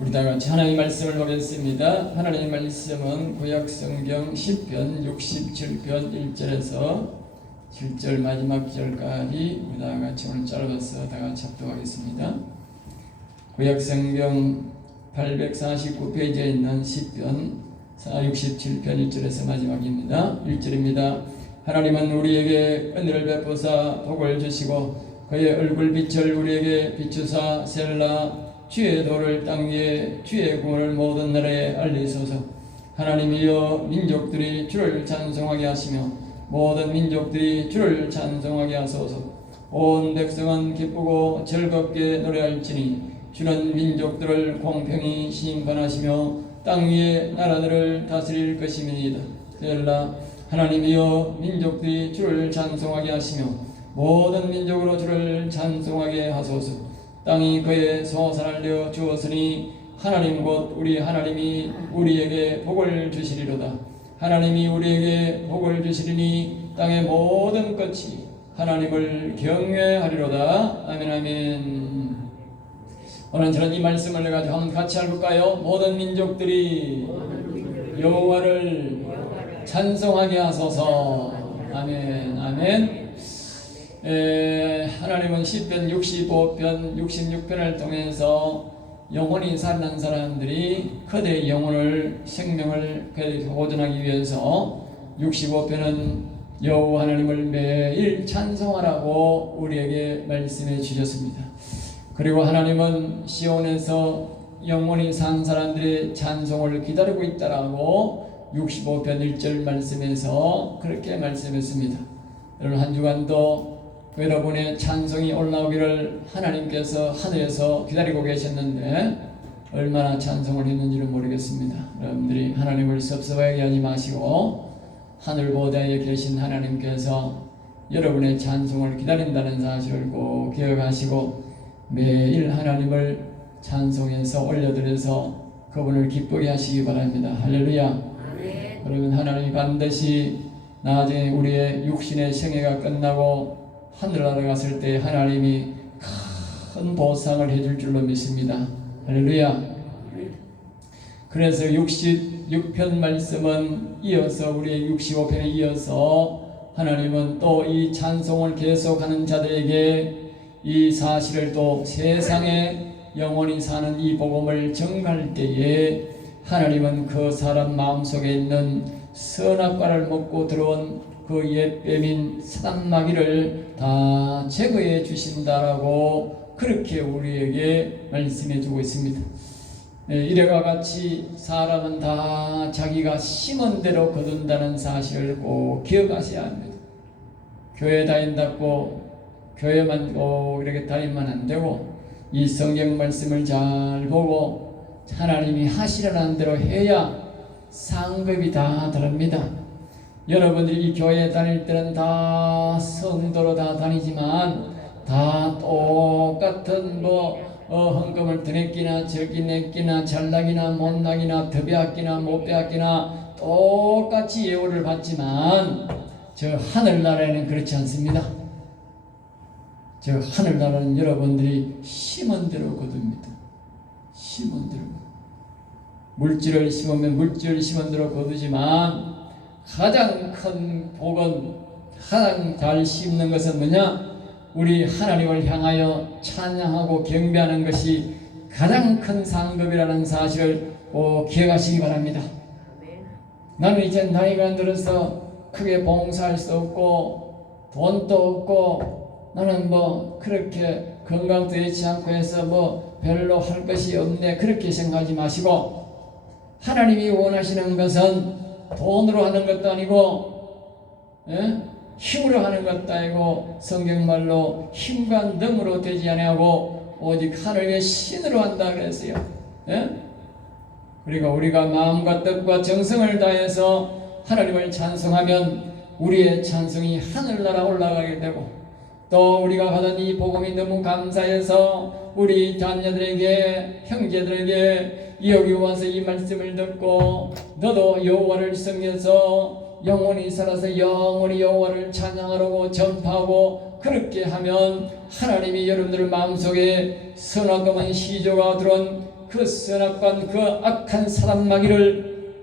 우리 다 같이 하나님의 말씀을 보겠습니다. 하나님의 말씀은 구약성경 시편 67편 1절에서 7절 마지막 절까지 우리 다 같이 오늘 짧아서 다 같이 합독하겠습니다. 구약성경 849페이지에 있는 시편 67편 1절에서 마지막입니다. 1절입니다. 하나님은 우리에게 은혜를 베푸사 복을 주시고 그의 얼굴빛을 우리에게 비추사 셀라. 주의 도를 땅 위에 주의 구원을 모든 나라에 알리소서. 하나님이여 민족들이 주를 찬송하게 하시며 모든 민족들이 주를 찬송하게 하소서. 온 백성은 기쁘고 즐겁게 노래할지니 주는 민족들을 공평히 심판하시며 땅 위의 나라들을 다스릴 것임이니이다. 셀라. 하나님이여 민족들이 주를 찬송하게 하시며 모든 민족으로 주를 찬송하게 하소서. 땅이 그의 소산을 내어 주었으니 하나님 곧 우리 하나님이 우리에게 복을 주시리로다. 하나님이 우리에게 복을 주시리니 땅의 모든 끝이 하나님을 경외하리로다. 아멘 아멘. 오늘 저는 이 말씀을 가지고 한번 같이 해볼까요? 모든 민족들이 여호와를 찬송하게 하소서. 아멘 아멘. 하나님은 시편 65편 66편을 통해서 영혼이 살아난 사람들이 그들의 영혼을 생명을 보존하기 위해서 65편은 여호와 하나님을 매일 찬송하라고 우리에게 말씀해 주셨습니다. 그리고 하나님은 시온에서 영혼이 산 사람들의 찬송을 기다리고 있다라고 65편 1절 말씀에서 그렇게 말씀했습니다. 여러분 한 주간도 여러분의 찬송이 올라오기를 하나님께서 하늘에서 기다리고 계셨는데 얼마나 찬송을 했는지를 모르겠습니다. 여러분들이 하나님을 섭섭하게 하지 마시고 하늘보다에 계신 하나님께서 여러분의 찬송을 기다린다는 사실을 꼭 기억하시고 매일 하나님을 찬송해서 올려드려서 그분을 기쁘게 하시기 바랍니다. 할렐루야. 그러면 하나님이 반드시 나중에 우리의 육신의 생애가 끝나고 하늘나라 갔을 때 하나님이 큰 보상을 해줄 줄로 믿습니다. 할렐루야. 그래서 66편 말씀은 이어서 우리의 65편에 이어서 하나님은 또 이 찬송을 계속하는 자들에게 이 사실을 또 세상에 영원히 사는 이 복음을 전할 때에 하나님은 그 사람 마음속에 있는 선악과를 먹고 들어온 그 옛뱀인 사단 마귀를 다 제거해 주신다라고 그렇게 우리에게 말씀해 주고 있습니다. 이래와 같이 사람은 다 자기가 심은 대로 거둔다는 사실을 꼭 기억하셔야 합니다. 교회 다닌다고 교회만 꼭 이렇게 다니면 안 되고 이 성경 말씀을 잘 보고 하나님이 하시라는 대로 해야 상급이 다 다릅니다. 여러분들이 이 교회에 다닐 때는 다 성도로 다 다니지만 다 똑같은 헌금을 더 냈기나 적게 냈기나 잘나기나 못나기나 더 빼앗기나 못 빼앗기나 똑같이 예우를 받지만 저 하늘나라에는 그렇지 않습니다. 저 하늘나라는 여러분들이 심은 대로 거둡니다. 심은 대로. 물질을 심으면 물질을 심은 대로 거두지만 가장 큰 복은 가장 잘 심는 것은 뭐냐? 우리 하나님을 향하여 찬양하고 경배하는 것이 가장 큰 상급이라는 사실을 꼭 기억하시기 바랍니다. 나는 이제 나이가 들어서 크게 봉사할 수 없고 돈도 없고 나는 그렇게 건강도 좋지 않고 해서 별로 할 것이 없네 그렇게 생각하지 마시고 하나님이 원하시는 것은 돈으로 하는 것도 아니고 힘으로 하는 것도 아니고 성경말로 힘과 능으로 되지 아니하고 오직 하늘의 신으로 한다 그랬어요. 그리고 우리가 마음과 뜻과 정성을 다해서 하나님을 찬송하면 우리의 찬송이 하늘나라 올라가게 되고 또 우리가 받은 이 복음이 너무 감사해서 우리 자녀들에게 형제들에게 여기 와서 이 말씀을 듣고 너도 여호와를 섬겨서 영원히 살아서 영원히 여호와를 찬양하라고 전파하고 그렇게 하면 하나님이 여러분들 마음속에 선악감한 시조가 들어온 그 선악관, 그 악한 사단 마귀를,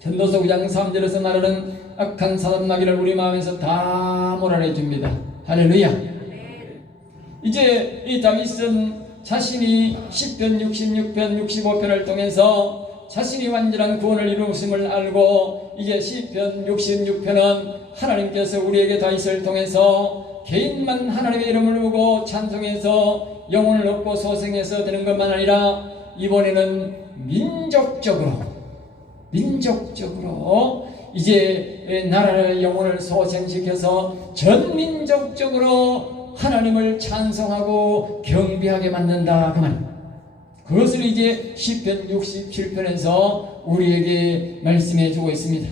전도서 9장 3절에서 말하는 악한 사단 마귀를 우리 마음에서 다 몰아내 줍니다. 할렐루야. 이제 이 다윗은 자신이 시편 66편 65편을 통해서 자신이 완전한 구원을 이루었음을 알고, 이제 시편 66편은 하나님께서 우리에게 다윗을 통해서 개인만 하나님의 이름을 부르고 찬송해서 영혼을 얻고 소생해서 되는 것만 아니라, 이번에는 민족적으로 이제 나라의 영혼을 소생시켜서 전민족적으로 하나님을 찬송하고 경배하게 만든다 그 말. 그것을 이제 시편 67편에서 우리에게 말씀해 주고 있습니다.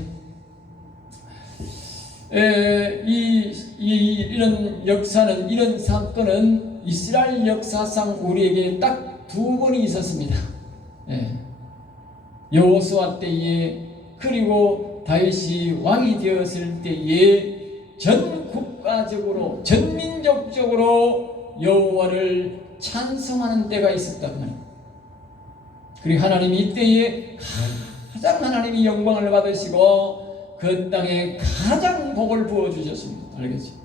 이런 역사는, 이런 사건은 이스라엘 역사상 우리에게 딱 두 번이 있었습니다. 여호수아 때에, 그리고 다윗이 왕이 되었을 때에 전 국가적으로, 전민족적으로 여호와를 찬송하는 때가 있었단. 그리고 하나님이 이때에 가장 하나님이 영광을 받으시고 그 땅에 가장 복을 부어주셨습니다. 알겠죠?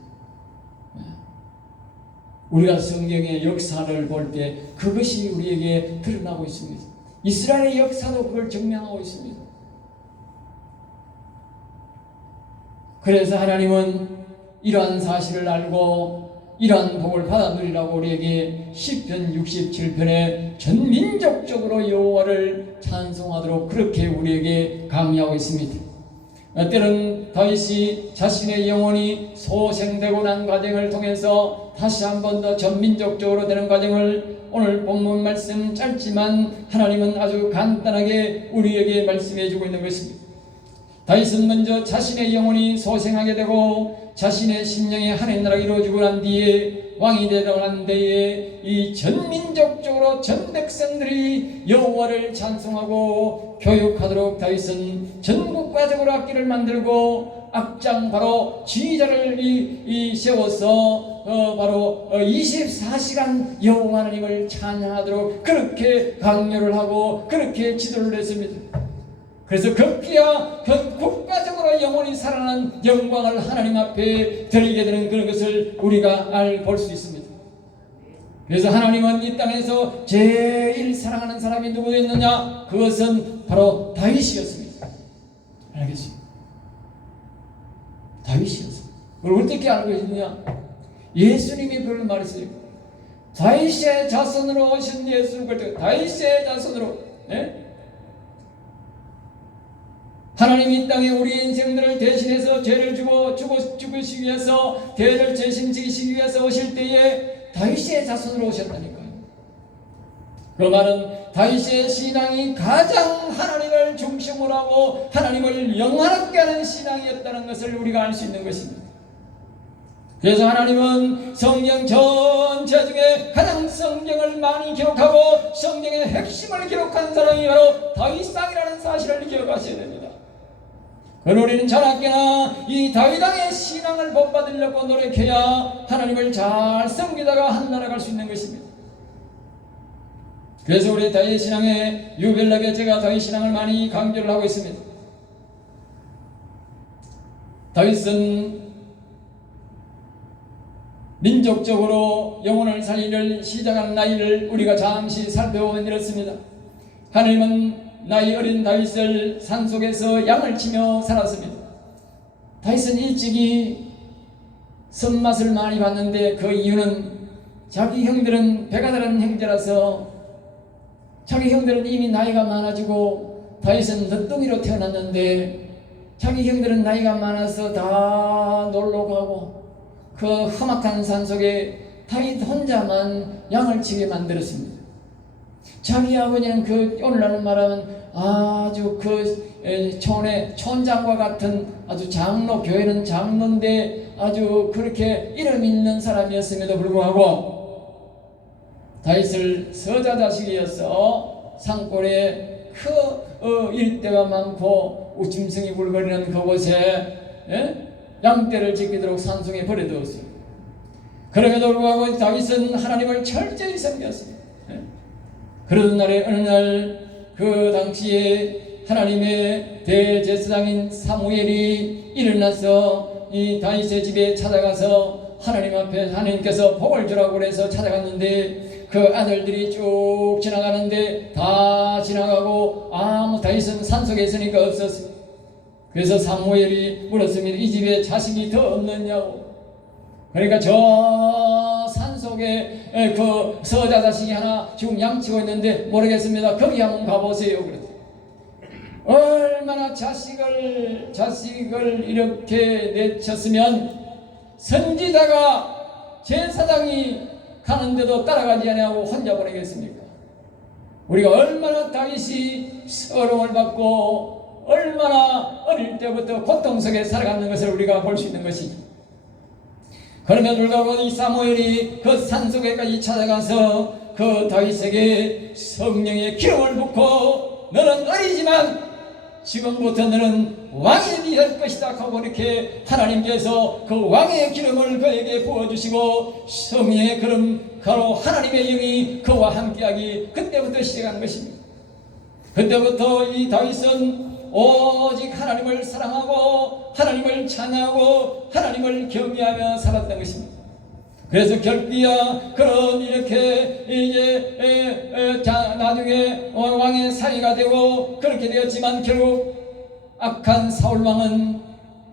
우리가 성경의 역사를 볼 때 그것이 우리에게 드러나고 있습니다. 이스라엘의 역사도 그걸 증명하고 있습니다. 그래서 하나님은 이러한 사실을 알고 이러한 복을 받아 누리라고 우리에게 시편 67편에 전민족적으로 여호와를 찬송하도록 그렇게 우리에게 강요하고 있습니다. 때는 다윗이 자신의 영혼이 소생되고 난 과정을 통해서 다시 한 번 더 전민족적으로 되는 과정을 오늘 본문 말씀 짧지만 하나님은 아주 간단하게 우리에게 말씀해 주고 있는 것입니다. 다윗은 먼저 자신의 영혼이 소생하게 되고 자신의 심령의 하나님 나라가 이루어지고 난 뒤에 왕이 되고 난 뒤에 이 전민족적으로 전 백성들이 여호와를 찬송하고 교육하도록 다윗은 전국가적으로 악기를 만들고 악장 바로 지휘자를 세워서 바로 24시간 여호와 하나님을 찬양하도록 그렇게 강요를 하고 그렇게 지도를 했습니다. 그래서 급기야 국가적으로 영원히 살아나는 영광을 하나님 앞에 드리게 되는 그런 것을 우리가 볼 수 있습니다. 그래서 하나님은 이 땅에서 제일 사랑하는 사람이 누구였느냐? 그것은 바로 다윗이었습니다. 알겠습니다. 다윗이었습니다. 그걸 어떻게 알고 있느냐? 예수님이 그걸 말했어요. 다윗의 자손으로 오신 예수 그리스도, 다윗의 자손으로. 하나님이 이 땅에 우리 인생들을 대신해서 죄를 죽으시기 위해서, 죄를 책임지시기 위해서 오실 때에 다윗의 자손으로 오셨다니까요. 그 말은 다윗의 신앙이 가장 하나님을 중심으로 하고 하나님을 영원하게 하는 신앙이었다는 것을 우리가 알 수 있는 것입니다. 그래서 하나님은 성경 전체 중에 가장 성경을 많이 기록하고 성경의 핵심을 기록한 사람이 바로 다윗상이라는 사실을 기억하셔야 됩니다. 그러나 우리는 자나깨나 이 다윗왕의 신앙을 본받으려고 노력해야 하나님을 잘 섬기다가 한나라갈 수 있는 것입니다. 그래서 우리 다윗 신앙에 유별나게 제가 다윗 신앙을 많이 강조를 하고 있습니다. 다윗은 민족적으로 영혼을 살리를 시작한 나이를 우리가 잠시 살펴보면 이렇습니다. 하나님은 나이 어린 다윗을 산속에서 양을 치며 살았습니다. 다윗은 일찍이 손맛을 많이 봤는데 그 이유는 자기 형들은 배가 다른 형제라서 자기 형들은 이미 나이가 많아지고 다윗은 늦둥이로 태어났는데 자기 형들은 나이가 많아서 다 놀러가고 그 험악한 산속에 다윗 혼자만 양을 치게 만들었습니다. 자기 아버지는 오늘날은 말하면 아주 촌장과 같은 아주 장로, 교회는 장로인데 아주 그렇게 이름 있는 사람이었음에도 불구하고 다윗을 서자자식이어서 산골에 일대가 많고 우침성이 굴거리는 그곳에 양떼를 지키도록 산속에 버려두었어요. 그럼에도 불구하고 다윗은 하나님을 철저히 섬겼습니다. 그러던 날에 어느 날 그 당시에 하나님의 대제사장인 사무엘이 일어나서 이 다윗의 집에 찾아가서 하나님 앞에 하나님께서 복을 주라고 그래서 찾아갔는데 그 아들들이 쭉 지나가는데 다 지나가고 다윗은 산속에 있으니까 없었어요. 그래서 사무엘이 물었습니다. 이 집에 자식이 더 없느냐고. 그러니까 저 산속에 그 서자 자식이 하나 지금 양치고 있는데 모르겠습니다. 거기 한번 가보세요. 그랬어요. 얼마나 자식을 이렇게 내쳤으면 선지자가 제사장이 가는데도 따라가지 않냐고 혼자 보내겠습니까? 우리가 얼마나 다윗이 서러움을 받고 얼마나 어릴 때부터 고통 속에 살아가는 것을 우리가 볼 수 있는 것이죠. 그러면 불구하고 이 사무엘이 그 산속에까지 찾아가서 그 다윗에게 성령의 기름을 붓고 너는 어리지만 지금부터 너는 왕이 될 것이다 하고 이렇게 하나님께서 그 왕의 기름을 그에게 부어주시고 성령의 기름 가로 하나님의 영이 그와 함께하기 그때부터 시작하는 것입니다. 그때부터 이 다윗은 오직 하나님을 사랑하고 하나님을 찬양하고 하나님을 경외하며 살았던 것입니다. 그래서 결기야 그런 이렇게 이제 나중에 왕의 사위가 되고 그렇게 되었지만 결국 악한 사울왕은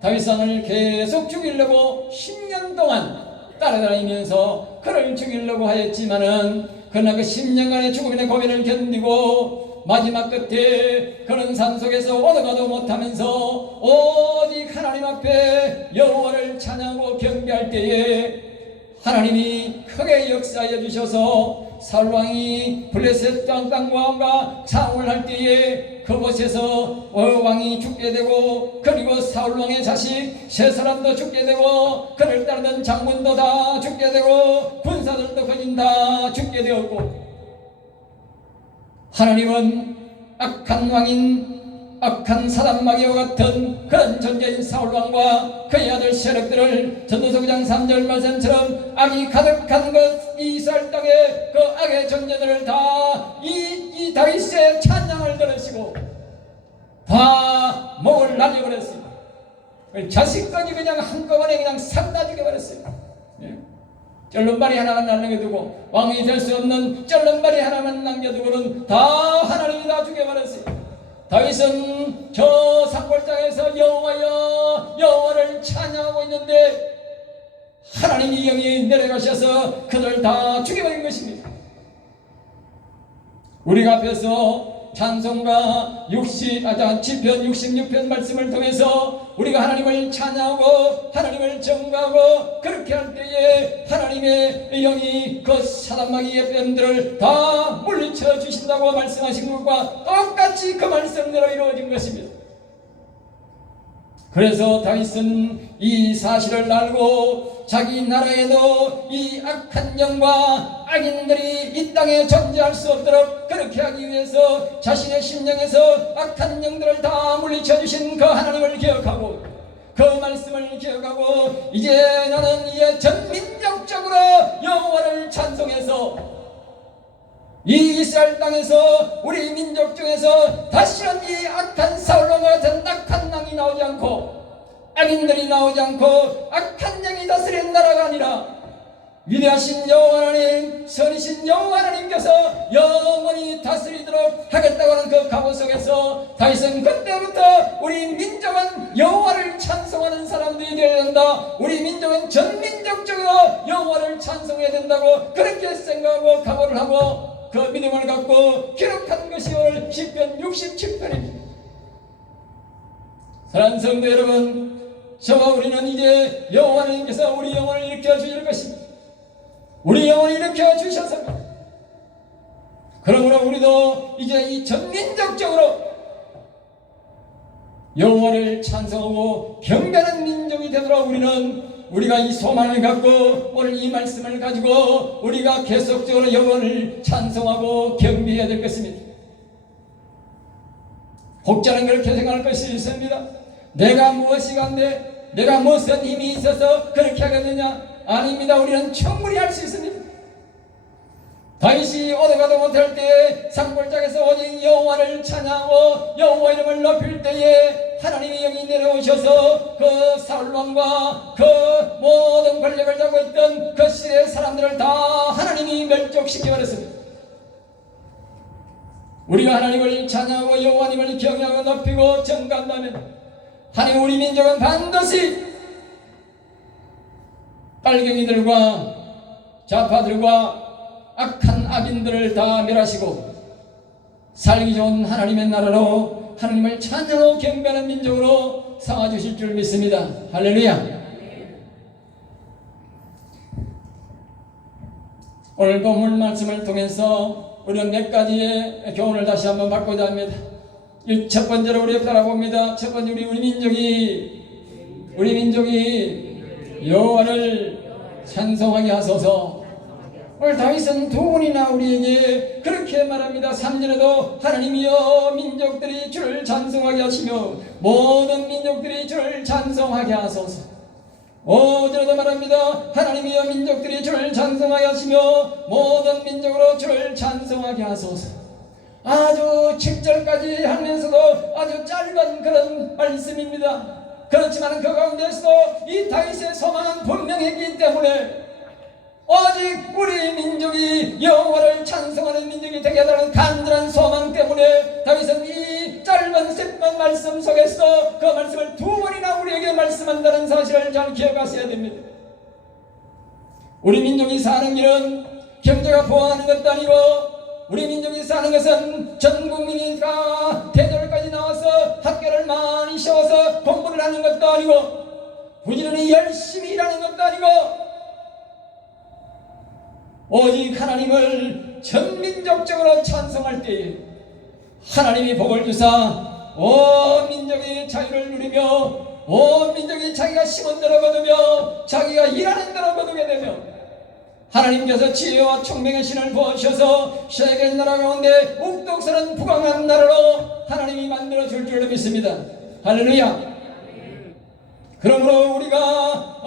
다윗왕을 계속 죽이려고 10년 동안 따라다니면서 그를 죽이려고 하였지만은 그러나 그 10년간의 죽음의 고민을 견디고 마지막 끝에 그런 산속에서 오도가도 못하면서 오직 하나님 앞에 여호와를 찬양하고 경배할 때에 하나님이 크게 역사해 주셔서 사울왕이 블레셋 땅과 왕과 싸움을 할 때에 그곳에서 왕이 죽게 되고 그리고 사울왕의 자식 세 사람도 죽게 되고 그를 따르던 장군도 다 죽게 되고 군사들도 거진 다 죽게 되었고 하나님은 악한 왕인 악한 사단마귀와 같은 그런 존재인 사울왕과 그의 아들 세력들을 전도서 9장 3절 말씀처럼 악이 가득한 것 이스라엘 땅의 그 악의 존재들을 다 이 다윗의 찬양을 들으시고 다 목을 날려버렸습니다. 자식까지 그냥 한꺼번에 그냥 싹 다 죽여버렸어요. 쩔름발이 하나만 남겨두고 왕이 될 수 없는 쩔름발이 하나만 남겨두고는 다 하나님이 다 죽여버렸어요. 다윗은 저 산골장에서 여호와여 여호와를 찬양하고 있는데 하나님의 영이 내려가셔서 그들 다 죽여버린 것입니다. 우리가 앞에서 찬송가 시편 66편 말씀을 통해서 우리가 하나님을 찬양하고 하나님을 정거하고 그렇게 할 때에 하나님의 영이 그 사단마귀의 뱀들을 다 물리쳐 주신다고 말씀하신 것과 똑같이 그 말씀대로 이루어진 것입니다. 그래서 다윗은 이 사실을 알고 자기 나라에도 이 악한 영과 악인들이 이 땅에 존재할 수 없도록 그렇게 하기 위해서 자신의 심령에서 악한 영들을 다 물리쳐 주신 그 하나님을 기억하고 그 말씀을 기억하고 이제 나는 이제 전민족적으로 여호와를 찬송해서 이 이스라엘 땅에서 우리 민족 중에서 다시는 이 악한 사울과 같은 악한 왕이 나오지 않고 악인들이 나오지 않고 악한 영이 다스리는 나라가 아니라 위대하신 여호와 하나님 선이신 여호와 하나님께서 영원히 다스리도록 하겠다고 하는 그 각오 속에서 다윗은 그때부터 우리 민족은 여호와를 찬송하는 사람들이 되어야 된다. 우리 민족은 전민족적으로 여호와를 찬송해야 된다고 그렇게 생각하고 각오를 하고 그 믿음을 갖고 기록한 것이 오늘 시편 67편입니다. 사랑하는 성도 여러분, 저와 우리는 이제 여호와 하나님께서 우리 영혼을 일으켜 주실 것입니다. 우리 영혼을 일으켜 주셔서 그러므로 우리도 이제 이 전민족적으로 여호와를 찬송하고 경배하는 민족이 되도록 우리가 이 소망을 갖고 오늘 이 말씀을 가지고 우리가 계속적으로 여호와를 찬송하고 경배해야 될 것입니다. 혹자는 그렇게 생각할 것이 있습니다. 내가 무엇이 간데 내가 무슨 힘이 있어서 그렇게 하겠느냐? 아닙니다. 우리는 충분히 할 수 있습니다. 다윗이 얻어가도 못할 때에 산골짜기에서 오직 여호와를 찬양하고 여호와 이름을 높일 때에 하나님이 여기 내려오셔서 그 사울왕과 그 모든 권력을 잡고 있던 그 시대의 사람들을 다 하나님이 멸족시켜버렸습니다. 우리가 하나님을 찬양하고 여호와님을 경외하고 높이고 정감하면 하나님 우리 민족은 반드시 빨갱이들과 좌파들과 악한 악인들을 다 멸하시고 살기 좋은 하나님의 나라로 하나님을 찬양하고 경배하는 민족으로 삼아주실 줄 믿습니다. 할렐루야. 오늘 본문 말씀을 통해서 우리는 몇 가지의 교훈을 다시 한번 받고자 합니다. 첫 번째로 우리가 바라봅니다. 첫 번째 우리 민족이 여호와를 찬송하게 하소서. 오늘 다윗은 두 번이나 우리에게 그렇게 말합니다. 3절에도 하나님이여 민족들이 주를 찬송하게 하시며 모든 민족들이 주를 찬송하게 하소서. 5절에도 말합니다. 하나님이여 민족들이 주를 찬송하게 하시며 모든 민족으로 주를 찬송하게 하소서. 아주 7절까지 하면서도 아주 짧은 그런 말씀입니다. 그렇지만 그 가운데서도 이 다윗의 소망은 분명히 있기 때문에 오직 우리 민족이 여호와를 찬송하는 민족이 되게 하라는 간절한 소망 때문에 다윗은 이 짧은 셋번 말씀 속에서 그 말씀을 두 번이나 우리에게 말씀한다는 사실을 잘 기억하셔야 됩니다. 우리 민족이 사는 길은 경제가 부흥하는 것도 아니고 우리 민족이 사는 것은 전 국민이 다 대졸까지 나와서 학교를 많이 세워서 공부를 하는 것도 아니고 부지런히 열심히 일하는 것도 아니고 오직 하나님을 전민족적으로 찬송할 때에 하나님이 복을 주사 온 민족이 자유를 누리며 온 민족이 자기가 심은 대로 거두며 자기가 일하는 대로 거두게 되며 하나님께서 지혜와 총명의 신을 부어주셔서 세계 나라 가운데 욱독스런 부강한 나라로 하나님이 만들어 줄 줄로 믿습니다. 할렐루야. 그러므로 우리가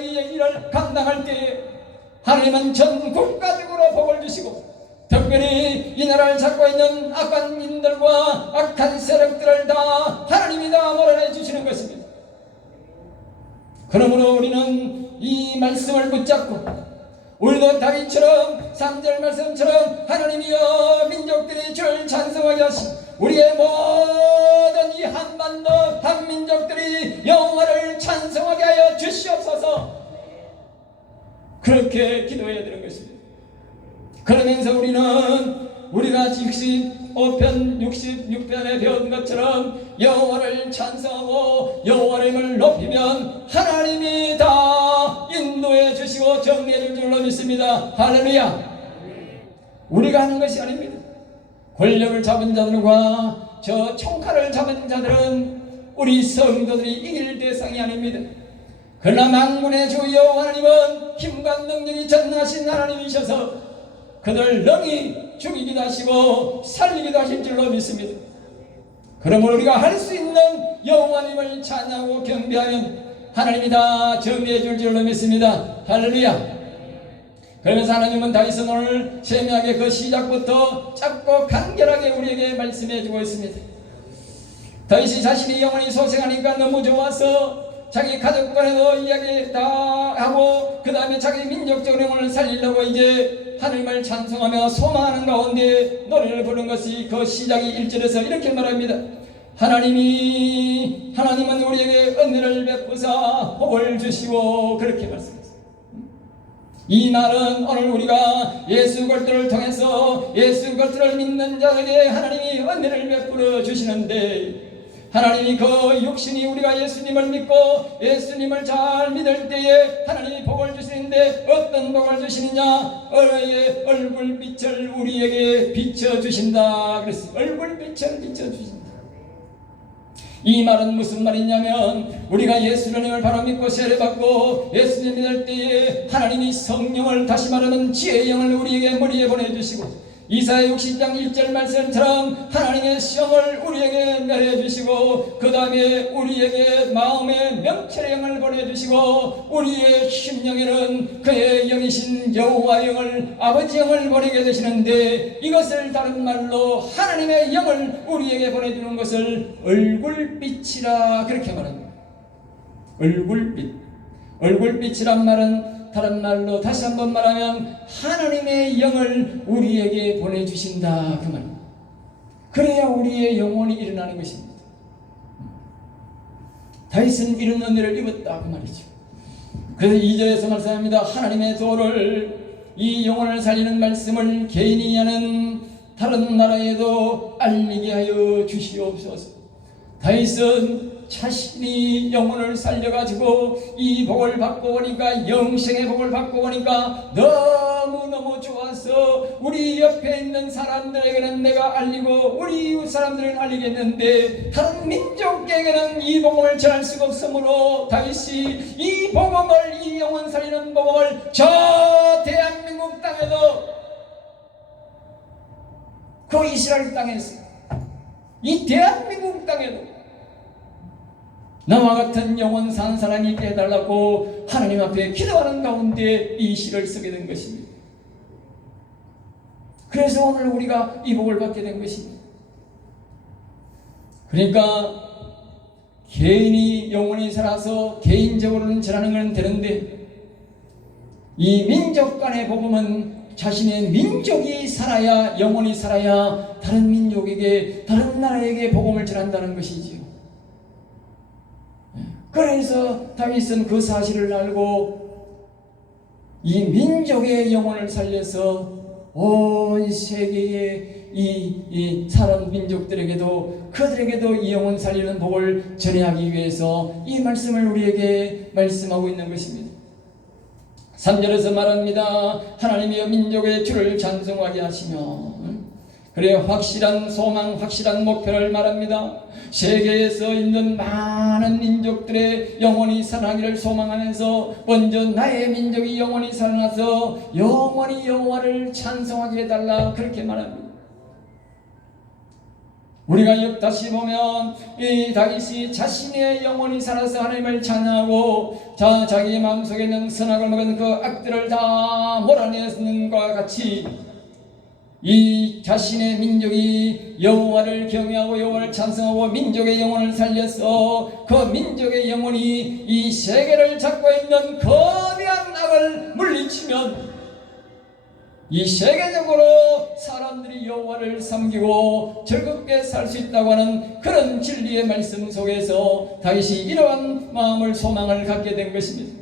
이 일을 감당할 때 하나님은 전 국가적으로 복을 주시고 특별히 이 나라를 잡고 있는 악한 인들과 악한 세력들을 다 하나님이 다 몰아내 주시는 것입니다. 그러므로 우리는 이 말씀을 붙잡고 우리도 다윗처럼 3절 말씀처럼 하나님이여 민족들이 주를 찬송하게 하시고 우리의 모든 이 한반도 한민족들이 여호와를 찬송하게 하여 주시옵소서. 그렇게 기도해야 되는 것입니다. 그러면서 우리가 65편 66편에 배운 것처럼 여호와를 찬송하고 여호와를 높이면 하나님이 다 인도해 주시고 정리해 줄 줄로 믿습니다. 할렐루야. 우리가 하는 것이 아닙니다. 권력을 잡은 자들과 저 총칼을 잡은 자들은 우리 성도들이 이길 대상이 아닙니다. 그러나 만군의 주 여호와 하나님은 힘과 능력이 전능하신 하나님이셔서 그들 능히 죽이기도 하시고 살리기도 하실 줄로 믿습니다. 그러므로 우리가 할 수 있는 여호와님을 찬양하고 경배하면 하나님이 다 정리해 줄 줄로 믿습니다. 할렐루야. 그러면서 하나님은 다윗은 오늘 세미하게 그 시작부터 짧고 간결하게 우리에게 말씀해 주고 있습니다. 다윗이 자신이 영원히 소생하니까 너무 좋아서 자기 가족 간에도 이야기 다 하고 그 다음에 자기 민족적 영혼을 살리려고 이제 하나님을 찬송하며 소망하는 가운데 노래를 부른 것이 그 시작이 1절에서 이렇게 말합니다. 하나님은 우리에게 은혜를 베푸사 복을 주시고 그렇게 말씀했습니다. 이 말은 오늘 우리가 예수 그리스도를 통해서 예수 그리스도를 믿는 자에게 하나님이 은혜를 베풀어 주시는데 하나님이 그 육신이 우리가 예수님을 믿고 예수님을 잘 믿을 때에 하나님이 복을 주시는데 어떤 복을 주시느냐? 얼굴빛을 우리에게 비춰주신다. 그래서 얼굴빛을 비춰주신다. 이 말은 무슨 말이냐면 우리가 예수님을 바로 믿고 세례받고 예수님 믿을 때에 하나님이 성령을 다시 말하면 지혜의 영을 우리에게 머리에 보내주시고 이사야 60장 1절 말씀처럼 하나님의 시험을 우리에게 내려주시고 그 다음에 우리에게 마음의 명철의 영을 보내주시고 우리의 심령에는 그의 영이신 여호와 영을 아버지 영을 보내게 되시는데 이것을 다른 말로 하나님의 영을 우리에게 보내주는 것을 얼굴빛이라 그렇게 말합니다. 얼굴빛. 얼굴빛이란 말은 다른 말로 다시 한번 말하면 하나님의 영을 우리에게 보내주신다 그 말입니다. 그래야 우리의 영혼이 일어나는 것입니다. 다윗은 이런 은혜를 입었다 그 말이죠. 그래서 2절에서 말씀합니다. 하나님의 도를 이 영혼을 살리는 말씀을 개인이 하는 다른 나라에도 알리게 하여 주시옵소서. 다윗은 자신이 영혼을 살려가지고 이 복을 받고 보니까 영생의 복을 받고 보니까 너무너무 좋아서 우리 옆에 있는 사람들에게는 내가 알리고 우리 이웃 사람들에게는 알리겠는데 다른 민족에게는 이 복음을 전할 수가 없으므로 다윗이 이 복음을 이 영혼 살리는 복음을 저 대한민국 땅에도 그 이스라엘 땅에서 이 대한민국 땅에도 나와 같은 영혼 산 사람이 있게 해달라고 하나님 앞에 기도하는 가운데 이 시를 쓰게 된 것입니다. 그래서 오늘 우리가 이 복을 받게 된 것입니다. 그러니까 개인이 영혼이 살아서 개인적으로는 전하는 건 되는데 이 민족 간의 복음은 자신의 민족이 살아야 영혼이 살아야 다른 민족에게 다른 나라에게 복음을 전한다는 것이지요. 그래서 다윗은 그 사실을 알고 이 민족의 영혼을 살려서 온 세계의 이 사람 민족들에게도 그들에게도 이 영혼 살리는 복을 전해하기 위해서 이 말씀을 우리에게 말씀하고 있는 것입니다. 3절에서 말합니다. 하나님이여 민족의 주를 찬송하게 하시며 그래 확실한 소망 확실한 목표를 말합니다. 세계에서 있는 많은 민족들의 영혼이 살아나기를 소망하면서 먼저 나의 민족이 영혼이 살아나서 영원히 여호와를 찬송하게 해달라 그렇게 말합니다. 우리가 다시 보면 이 다윗이 자신의 영혼이 살아서 하나님을 찬양하고 자기 마음속에 있는 선악을 먹은 그 악들을 다 몰아내는 것과 같이 이 자신의 민족이 여호와를 경외하고 여호와를 찬송하고 민족의 영혼을 살려서 그 민족의 영혼이 이 세계를 잡고 있는 거대한 악을 물리치면 이 세계적으로 사람들이 여호와를 섬기고 즐겁게 살 수 있다고 하는 그런 진리의 말씀 속에서 다윗이 이러한 마음을 소망을 갖게 된 것입니다.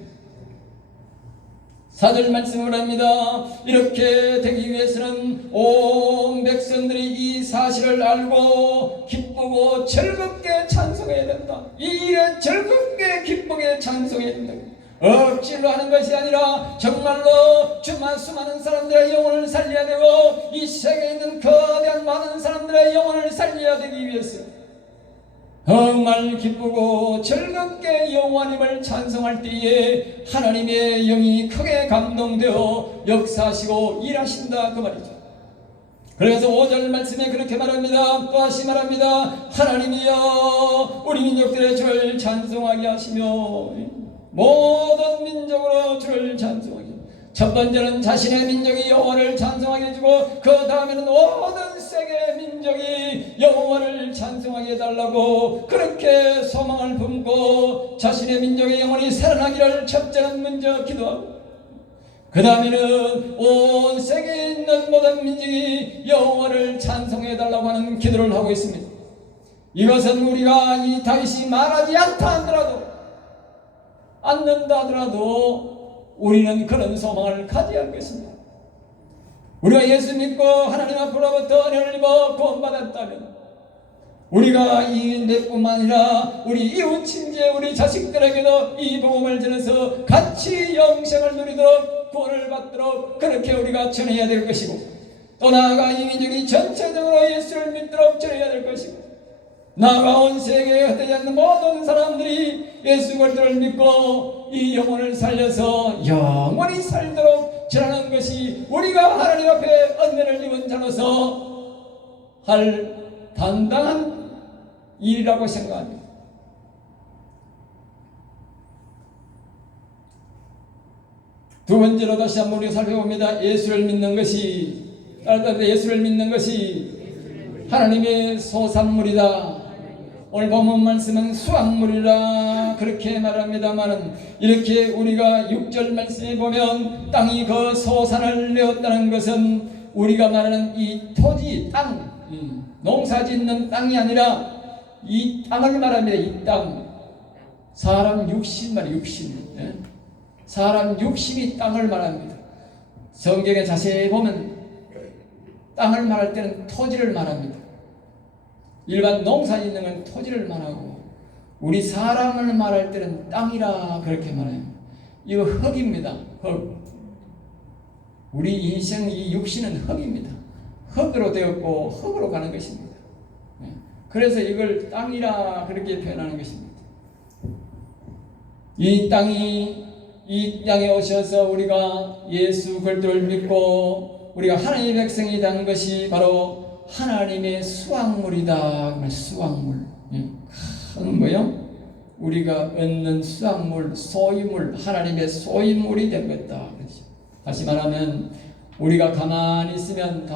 4절 말씀을 합니다. 이렇게 되기 위해서는 온 백성들이 이 사실을 알고 기쁘고 즐겁게 찬송해야 된다. 이 일에 즐겁게 기쁘게 찬송해야 된다. 억지로 하는 것이 아니라 정말로 수많은 사람들의 영혼을 살려야 되고 이 세계에 있는 거대한 많은 사람들의 영혼을 살려야 되기 위해서 정말 기쁘고 즐겁게 여호와님을 찬송할 때에 하나님의 영이 크게 감동되어 역사하시고 일하신다 그 말이죠. 그래서 5절 말씀에 그렇게 말합니다. 또 다시 말합니다. 하나님이여 우리 민족들의 주를 찬송하게 하시며 모든 민족으로 주를 찬송하게. 첫 번째는 자신의 민족이 여호와를 찬송하게 해주고 그 다음에는 모든 세계 민족이 여호와를 찬송하게 해달라고 그렇게 소망을 품고 자신의 민족의 영혼이 살아나기를 첫째는 먼저 기도하고 그 다음에는 온 세계에 있는 모든 민족이 여호와를 찬송해 달라고 하는 기도를 하고 있습니다. 이것은 우리가 이 다윗이 말하지 않는다 하더라도 우리는 그런 소망을 가져야 할 것입니다. 우리가 예수 믿고 하나님 앞으로부터 은혜를 입어 구원받았다면 우리가 이 내뿐만 아니라 우리 이웃 친지 우리 자식들에게도 이 복음을 전해서 같이 영생을 누리도록 구원을 받도록 그렇게 우리가 전해야 될 것이고 또 나아가 이 민족이 전체적으로 예수를 믿도록 전해야 될 것이고 나가 온 세계에 흩어져 있는 모든 사람들이 예수 그리스도를 믿고 이 영혼을 살려서 영원히 살도록 전하는 것이 우리가 하나님 앞에 은혜를 입은 자로서 할 당당한 일이라고 생각합니다. 두 번째로 다시 한번 우리가 살펴봅니다. 예수를 믿는 것이 하나님의 소산물이다. 오늘 본문 말씀은 수확물이라 그렇게 말합니다만은, 이렇게 우리가 6절 말씀에 보면 땅이 그 소산을 내었다는 것은 우리가 말하는 이 토지, 땅, 농사 짓는 땅이 아니라 이 땅을 말합니다. 이 땅. 사람 육신 말이에요. 육신. 사람 육신이 땅을 말합니다. 성경에 자세히 보면 땅을 말할 때는 토지를 말합니다. 일반 농사 짓는 건 토지를 말하고, 우리 사람을 말할 때는 땅이라 그렇게 말해요. 이거 흙입니다. 흙. 우리 인생 이 육신은 흙입니다. 흙으로 되었고 흙으로 가는 것입니다. 그래서 이걸 땅이라 그렇게 표현하는 것입니다. 이 땅에 오셔서 우리가 예수 그리스도를 믿고 우리가 하나님의 백성이 된 것이 바로 하나님의 수확물이다. 수확물. 큰 거요. 우리가 얻는 수확물, 소유물, 하나님의 소유물이 된 것이다. 다시 말하면 우리가 가만히 있으면 다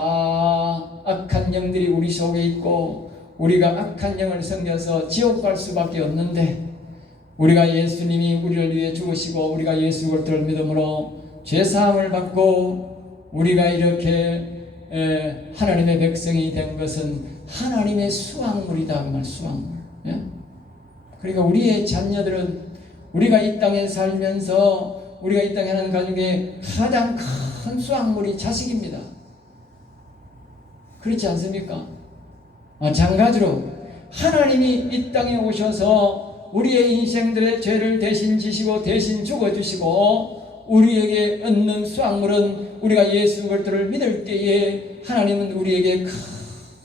악한 영들이 우리 속에 있고, 우리가 악한 영을 섬겨서 지옥 갈 수밖에 없는데, 우리가 예수님이 우리를 위해 죽으시고 우리가 예수 그리스도를 믿음으로 죄사함을 받고 우리가 이렇게 하나님의 백성이 된 것은 하나님의 수확물이다. 그 말, 수확물. 그러니까 우리의 자녀들은 우리가 이 땅에 살면서 우리가 이 땅에 하는 가족의 가장 큰 수확물이 자식입니다. 그렇지 않습니까? 마찬가지로 하나님이 이 땅에 오셔서 우리의 인생들의 죄를 대신 지시고 대신 죽어주시고 우리에게 얻는 수확물은 우리가 예수 그리스도를 믿을 때에 하나님은 우리에게 큰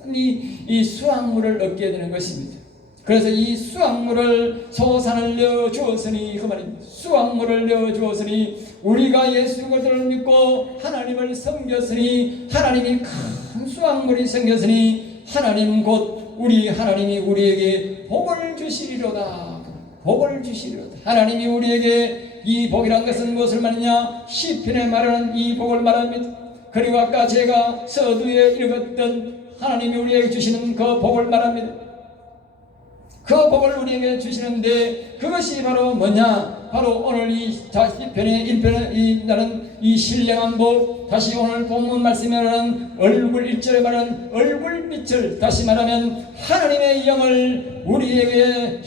이 수확물을 얻게 되는 것입니다. 그래서 이 수확물을 소산을 내어 주었으니, 그 말입니다. 수확물을 내어 주었으니 우리가 예수 그리스도를 믿고 하나님을 섬겼으니 하나님이 큰 수확물이 생겼으니 하나님 곧 우리 하나님이 우리에게 복을 주시리로다. 복을 주시리로다. 하나님이 우리에게 이 복이란 것은 무엇을 말하냐? 시편에 말하는 이 복을 말합니다. 그리고 아까 제가 서두에 읽었던 하나님이 우리에게 주시는 그 복을 말합니다. 그 복을 우리에게 주시는데 그것이 바로 뭐냐? 바로 오늘 이 시편의 1편에 나는 이 신령한 복, 다시 오늘 본문 말씀에 말하는 얼굴 1절에 말하는 얼굴빛을, 다시 말하면 하나님의 영을 우리에게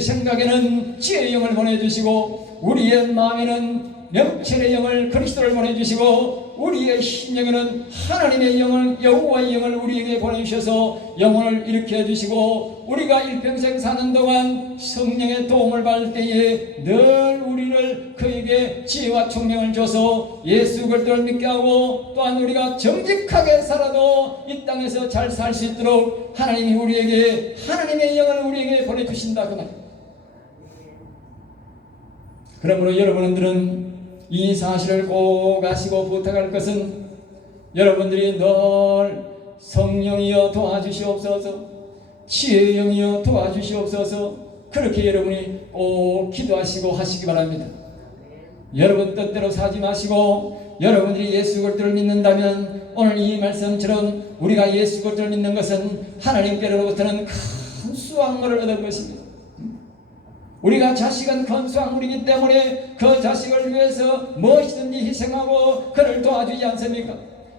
생각에는 지혜의 영을 보내주시고 우리의 마음에는 명철의 영을 그리스도를 보내주시고 우리의 심령에는 하나님의 영을 여호와의 영을 우리에게 보내주셔서 영혼을 일으켜 주시고 우리가 일평생 사는 동안 성령의 도움을 받을 때에 늘 우리를 그에게 지혜와 총명을 줘서 예수 그리스도를 믿게 하고 또한 우리가 정직하게 살아도 이 땅에서 잘 살 수 있도록 하나님이 우리에게 하나님의 영을 우리에게 보내주신다 그 말입니다. 그러므로 여러분들은 이 사실을 꼭 아시고 부탁할 것은 여러분들이 늘 성령이여 도와주시옵소서, 지혜의 영이여 도와주시옵소서, 그렇게 여러분이 꼭 기도하시고 하시기 바랍니다. 여러분 뜻대로 사지 마시고 여러분들이 예수 그리스도를 믿는다면 오늘 이 말씀처럼 우리가 예수 그리스도를 믿는 것은 하나님께로부터는 큰 수확물을 얻을 것입니다. 우리가 자식은 큰 수확물이기 때문에 그 자식을 위해서 무엇이든지 희생하고 그를 도와주지 않습니까?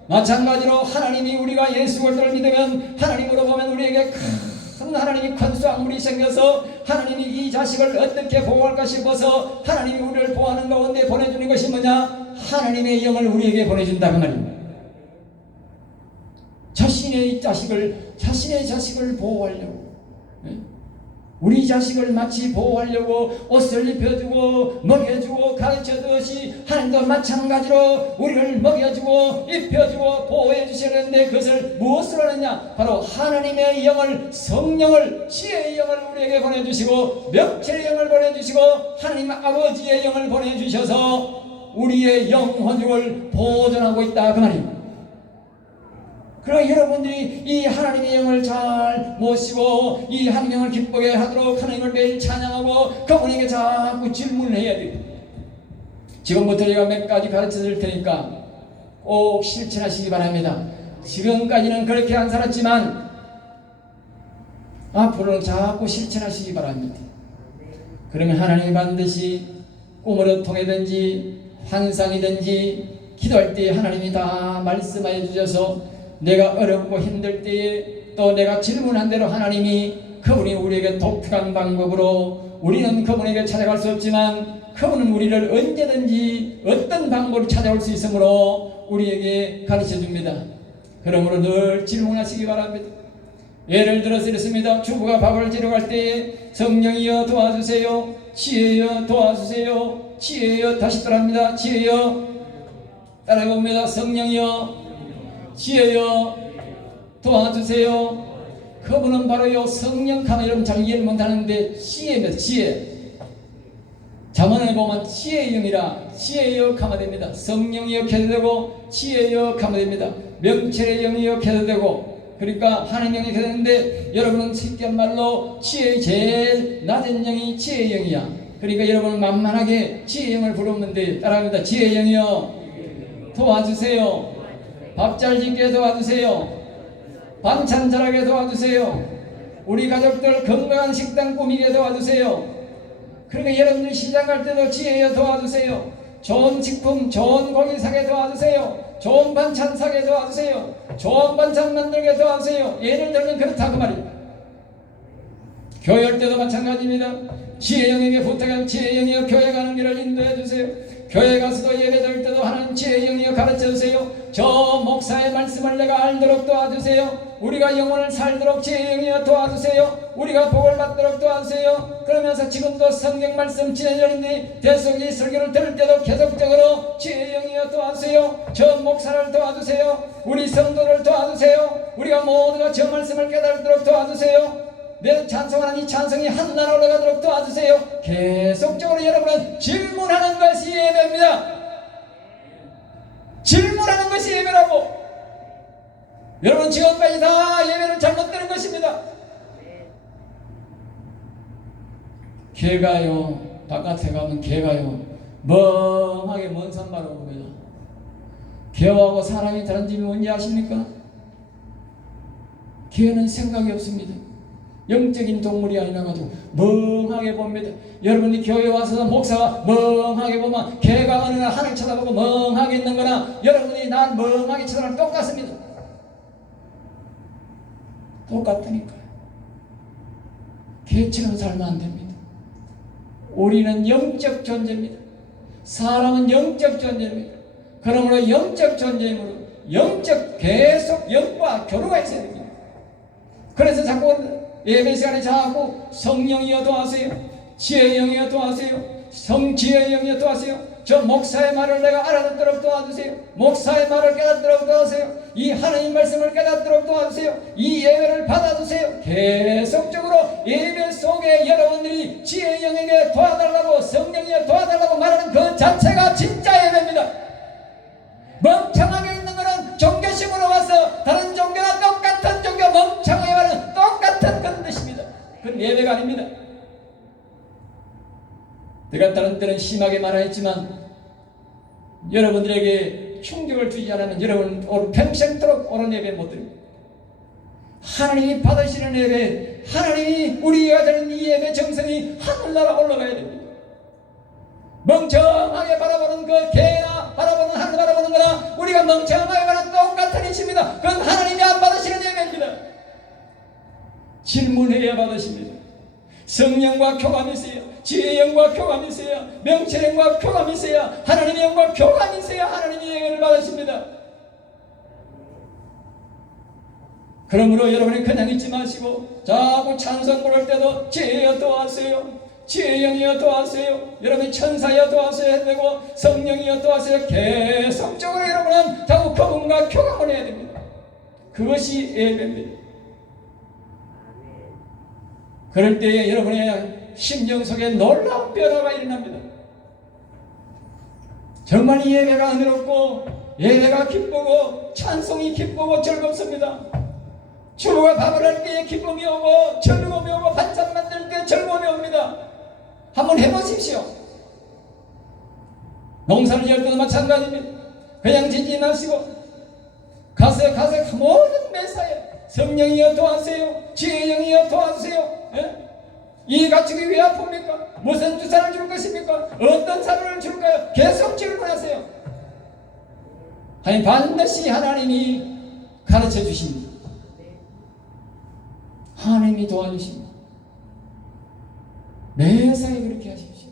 마찬가지로 하나님이 우리가 예수 그리스도를 믿으면 하나님으로 보면 우리에게 하나님이 큰 수확물이 생겨서 하나님이 이 자식을 어떻게 보호할까 싶어서 하나님이 우리를 보호하는 가운데 보내주는 것이 뭐냐? 하나님의 영을 우리에게 보내준다 그 말입니다. 자신의 자식을 보호하려고. 우리 자식을 마치 보호하려고 옷을 입혀주고 먹여주고 가르쳐주듯이 하나님도 마찬가지로 우리를 먹여주고 입혀주고 보호해 주시는데 그것을 무엇으로 하느냐? 바로 하나님의 영을, 성령을, 지혜의 영을 우리에게 보내주시고 명철의 영을 보내주시고 하나님 아버지의 영을 보내주셔서 우리의 영혼을 보존하고 있다 그 말입니다. 그러나 여러분들이 이 하나님의 영을 잘 모시고 이 하나님의 영을 기쁘게 하도록 하나님을 매일 찬양하고 그분에게 자꾸 질문을 해야 돼요. 지금부터 제가 몇 가지 가르쳐 드릴 테니까 꼭 실천하시기 바랍니다. 지금까지는 그렇게 안 살았지만 앞으로는 자꾸 실천하시기 바랍니다. 그러면 하나님이 반드시 꿈으로 통해든지 환상이든지 기도할 때 하나님이 다 말씀하여 주셔서 내가 어렵고 힘들 때에 또 내가 질문한 대로 하나님이 그분이 우리에게 독특한 방법으로 우리는 그분에게 찾아갈 수 없지만 그분은 우리를 언제든지 어떤 방법으로 찾아올 수 있으므로 우리에게 가르쳐 줍니다. 그러므로 늘 질문하시기 바랍니다. 예를 들어서 이렇습니다. 주부가 밥을 지러 갈 때에 성령이여 도와주세요, 지혜여 도와주세요, 지혜여 다시 따라합니다. 지혜여 따라해봅니다. 성령이여 지혜여 도와주세요. 그분은 바로요 성령 하면 여러분 잘 이해를 못하는데 지혜입니다. 지혜. 잠언에 보면 지혜의 영이라 지혜여 하면 됩니다. 성령이여 해도 되고 지혜여 하면 됩니다. 명철의 영이여 해도 되고 그러니까 하나님 영이 되는데 여러분은 쉽게 말로 지혜의 제일 낮은 영이 지혜의 영이야. 그러니까 여러분은 만만하게 지혜의 영을 부르면 돼. 따라합니다. 지혜의 영이여 도와주세요. 밥 잘 짓게 도와주세요. 반찬 잘하게 도와주세요. 우리 가족들 건강한 식단 꾸미게 도와주세요. 그러니까 여러분들 시장 갈 때도 지혜여 도와주세요. 좋은 식품, 좋은 고기 사게 도와주세요. 좋은 반찬 사게 도와주세요. 좋은 반찬 만들게 도와주세요. 예를 들면 그렇다 그 말이에요. 교회할 때도 마찬가지입니다. 지혜 영에게 부탁한 지혜 영이여 교회 가는 길을 인도해 주세요. 교회 가서도 예배 드릴 때도 하나님 지혜 영이여 가르쳐 주세요. 저 목사의 말씀을 내가 알도록 도와주세요. 우리가 영혼을 살도록 지혜 영이여 도와주세요. 우리가 복을 받도록 도와주세요. 그러면서 지금도 성경 말씀 지혜연이 대속이 설교를 들을 때도 계속적으로 지혜 영이여 도와주세요. 저 목사를 도와주세요. 우리 성도를 도와주세요. 우리가 모두가 저 말씀을 깨달도록 도와주세요. 내 찬송하는 이 찬송이 한날 올라가도록 도와주세요. 계속적으로 여러분은 질문하는 것이 예배입니다. 질문하는 것이 예배라고. 여러분 지금까지 다 예배를 잘못 드는 것입니다. 개가요 바깥에 가면 개가요 멍하게 먼 산만 옵니다. 개하고 사람이 다른 점이 뭔지 아십니까? 개는 생각이 없습니다. 영적인 동물이 아니라가지고 멍하게 봅니다. 여러분이 교회 와서 목사가 멍하게 보면 개가 어느 날 하늘 쳐다보고 멍하게 있는 거나 여러분이 날 멍하게 쳐다보면 똑같습니다. 똑같다니까요. 개처럼 살면 안 됩니다. 우리는 영적 존재입니다. 사람은 영적 존재입니다. 그러므로 영적 존재이므로 영적 계속 영과 교류가 있어야 됩니다. 그래서 자꾸 예배 시간에 자꾸 성령이여 도와주세요. 지혜의 영이여 도와주세요. 성지혜의 영이여 도와주세요. 저 목사의 말을 내가 알아듣도록 도와주세요. 목사의 말을 깨닫도록 도와주세요. 이 하나님 말씀을 깨닫도록 도와주세요. 이 예배를 받아주세요. 계속적으로 예배 속에 여러분들이 지혜의 영에게 도와달라고 성령이여 도와달라고 말하는 그 자체가 진짜 예배입니다. 멍청하게 있는 것은 종교심으로 와서 다른 종교나 똑같은 종교 멍청하게 말하는 똑같은 그런 뜻입니다. 그건 예배가 아닙니다. 내가 다른 때는 심하게 말하였지만 여러분들에게 충격을 주지 않으면 여러분 평생토록 옳은 예배 못 드립니다. 하나님이 받으시는 예배, 하나님이 우리가 드는 이 예배 정성이 하늘나라 올라가야 됩니다. 멍청하게 바라보는 그 개나 바라보는 하늘 바라보는 거나 우리가 멍청하게 바라보는 똑같은 이치입니다. 그건 하나님이 안 받으시는 예배입니다. 질문해야 받으십니다. 성령과 교감이 있어야, 지혜의 영과 교감이 있어야, 명철의 영과 교감이 있어야, 하나님의 영과 교감이 있어야 하나님의 예배를 받으십니다. 그러므로 여러분이 그냥 있지 마시고 자꾸 찬송 부를 때도 주여 도와주세요, 주의 영이여 도와주세요, 여러분이 천사여 도와주셔야 되고 성령이여 도와주세요. 계속적으로 여러분은 자꾸 그분과 교감을 해야 됩니다. 그것이 예배입니다. 그럴 때에 여러분의 심령 속에 놀라운 변화가 일어납니다. 정말 이 예배가 은혜롭고 예배가 기쁘고 찬송이 기쁘고 즐겁습니다. 주가 밥을 할 때에 기쁨이 오고 즐거움이 오고 반찬 만들 때 즐거움이 옵니다. 한번 해보십시오. 농사를 지을 때도 마찬가지입니다. 그냥 짓지 마시고 가서 모든 매사에 성령이여 도와주세요, 주의 영이여 도와주세요. 예? 이 가축이 왜 아픕니까? 무슨 주사를 줄 것입니까? 어떤 사료를 줄까요? 계속 질문하세요. 아니 반드시 하나님이 가르쳐 주십니다. 하나님이 도와주십니다. 매사에 그렇게 하십시오.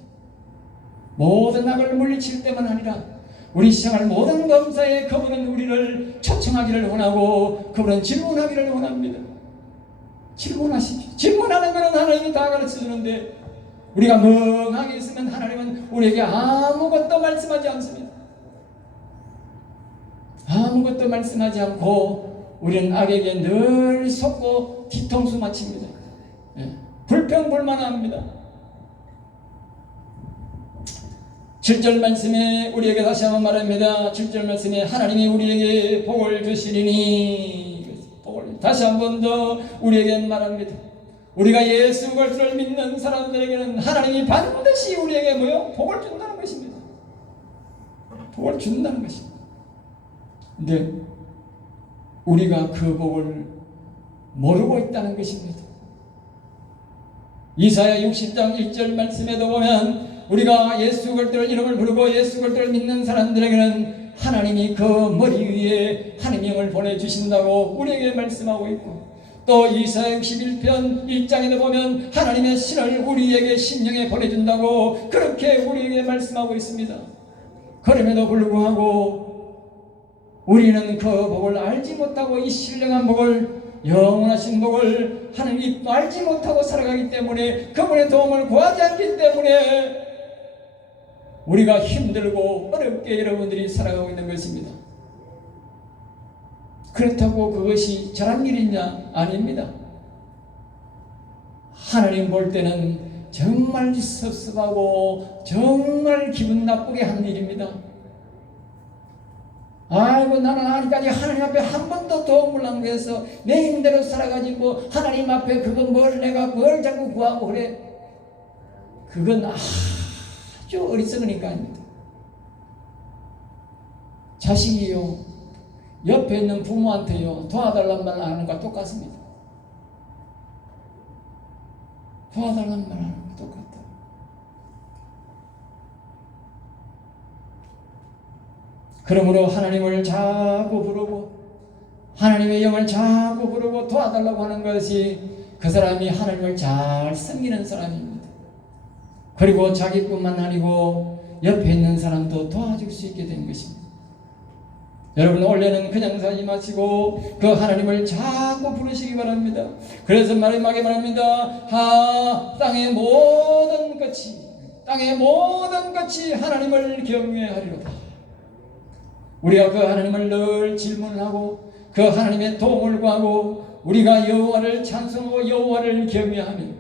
모든 악을 물리칠 때만 아니라 우리 생활 모든 범사에 그분은 우리를 초청하기를 원하고 그분은 질문하기를 원합니다. 질문하십시오. 질문하는 것은 하나님이 다 가르쳐 주는데 우리가 멍하게 있으면 하나님은 우리에게 아무것도 말씀하지 않습니다. 아무것도 말씀하지 않고 우리는 악에게 늘 속고 뒤통수 맞춥니다. 예. 불평불만합니다. 7절 말씀에 우리에게 다시 한번 말합니다. 7절 말씀에 하나님이 우리에게 복을 주시리니, 다시 한번 더 우리에게 말합니다. 우리가 예수 그리스도를 믿는 사람들에게는 하나님이 반드시 우리에게 뭐요? 복을 준다는 것입니다. 복을 준다는 것입니다. 근데 우리가 그 복을 모르고 있다는 것입니다. 이사야 60장 1절 말씀에도 보면 우리가 예수 그리스도의 이름을 부르고 예수 그리스도를 믿는 사람들에게는 하나님이 그 머리 위에 하나님의 영을 보내주신다고 우리에게 말씀하고 있고, 또 이사야 61편 1장에도 보면 하나님의 신을 우리에게 신령에 보내준다고 그렇게 우리에게 말씀하고 있습니다. 그럼에도 불구하고 우리는 그 복을 알지 못하고 이 신령한 복을, 영원하신 복을 하나님이 알지 못하고 살아가기 때문에, 그분의 도움을 구하지 않기 때문에 우리가 힘들고 어렵게 여러분들이 살아가고 있는 것입니다. 그렇다고 그것이 잘한 일이냐? 아닙니다. 하나님 볼 때는 정말 섭섭하고 정말 기분 나쁘게 한 일입니다. 아이고 나는 아직까지 하나님 앞에 한 번도 도움을 안 구해서 내 힘대로 살아가지고 하나님 앞에 그건 내가 뭘 자꾸 구하고 그래. 그건 아주 어리석으니까 아닙니다. 자식이요, 옆에 있는 부모한테요 도와달란 말 하는 것과 똑같습니다. 도와달란 말 하는 것 똑같다. 그러므로 하나님을 자꾸 부르고 하나님의 영을 자꾸 부르고 도와달라고 하는 것이 그 사람이 하나님을 잘 섬기는 사람입니다. 그리고 자기뿐만 아니고 옆에 있는 사람도 도와줄 수 있게 된 것입니다. 여러분 올해는 그냥 살지 마시고 그 하나님을 자꾸 부르시기 바랍니다. 그래서 마지막에 말합니다. 땅의 모든 것이 하나님을 경외하리로다. 우리가 그 하나님을 늘 질문하고 그 하나님의 도움을 구하고 우리가 여호와를 찬송하고 여호와를 경외하며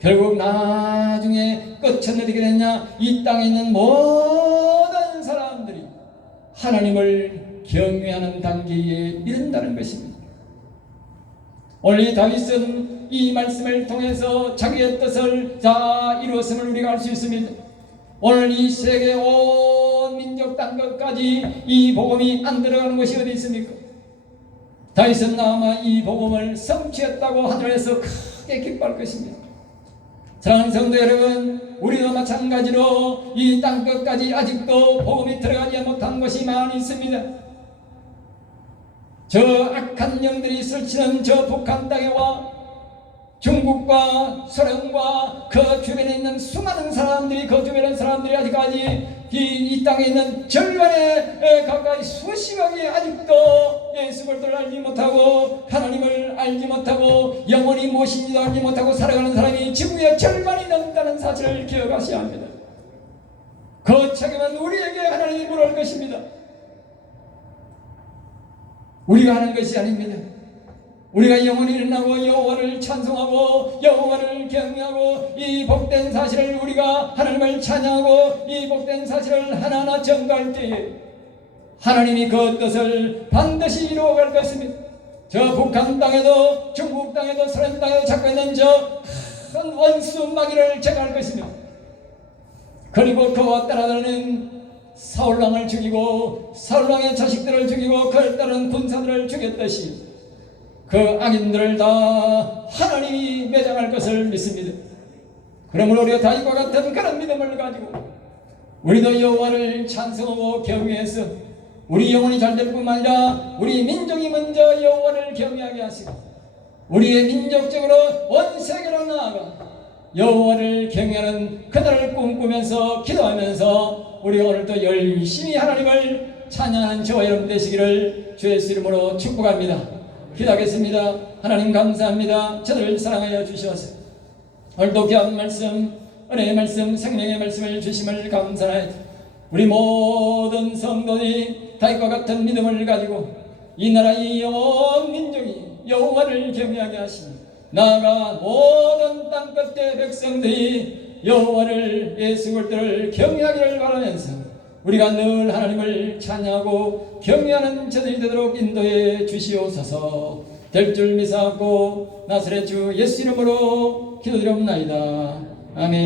결국 나중에 끝은 어떻게 됐냐? 이 땅에 있는 모든 사람들이 하나님을 경외하는 단계에 이른다는 것입니다. 오늘 이 다윗은 이 말씀을 통해서 자기의 뜻을 다 이루었음을 우리가 알 수 있습니다. 오늘 이 세계 온 민족 땅끝까지 이 복음이 안 들어가는 것이 어디 있습니까? 다윗은 아마 이 복음을 성취했다고 하늘에서 크게 기뻐할 것입니다. 사랑하는 성도 여러분, 우리도 마찬가지로 이 땅끝까지 아직도 복음이 들어가지 못한 것이 많이 있습니다. 저 악한 영들이 설치는 저 북한 땅에와 중국과 소련과 그 주변에 있는 수많은 사람들이, 그 주변의 사람들이 아직까지 이 땅에 있는 절반에 가까이 수십억이 아직도 예수 그리스도를 알지 못하고 하나님을 알지 못하고 영원히 무엇인지도 알지 못하고 살아가는 사람이 지구의 절반이 넘다는 사실을 기억하셔야 합니다. 그 책임은 우리에게 하나님이 물을 것입니다. 우리가 하는 것이 아닙니다. 우리가 영원히 일어나고 여호와를 찬송하고 여호와를 경외하고 이 복된 사실을 우리가 하나님을 찬양하고 이 복된 사실을 하나하나 전가할 때에 하나님이 그 뜻을 반드시 이루어갈 것입니다. 저 북한 땅에도 중국 땅에도 소련 땅에도 잡고 있는 저 큰 원수 마귀를 제거할 것이며 그리고 그와 따라다니는 사울왕을 죽이고 사울왕의 자식들을 죽이고 그를 따르는 군사들을 죽였듯이 그 악인들을 다 하나님이 매장할 것을 믿습니다. 그러므로 우리가 다윗과 같은 그런 믿음을 가지고 우리도 여호와를 찬송하고 경외해서 우리 영혼이 잘될 뿐만 아니라 우리 민족이 먼저 여호와를 경외하게 하시고 우리의 민족적으로 온 세계로 나아가 여호와를 경외하는 그날을 꿈꾸면서 기도하면서 우리 오늘도 열심히 하나님을 찬양하는 저와 여러분 되시기를 주의 이름으로 축복합니다. 기도하겠습니다. 하나님 감사합니다. 저를 사랑하여 주셔서 오늘도 귀한 말씀, 은혜의 말씀, 생명의 말씀을 주심을 감사하여 우리 모든 성도들이 다윗과 같은 믿음을 가지고 이 나라의 온 민족이 여호와를 경외하게 하시니 나아가 모든 땅끝의 백성들이 여호와를 예수 그리스도를 경외하기를 바라면서 우리가 늘 하나님을 찬양하고 경외하는 저들이 되도록 인도해 주시옵소서. 될 줄 믿사옵고 나사렛 주 예수 이름으로 기도드리옵나이다. 아멘.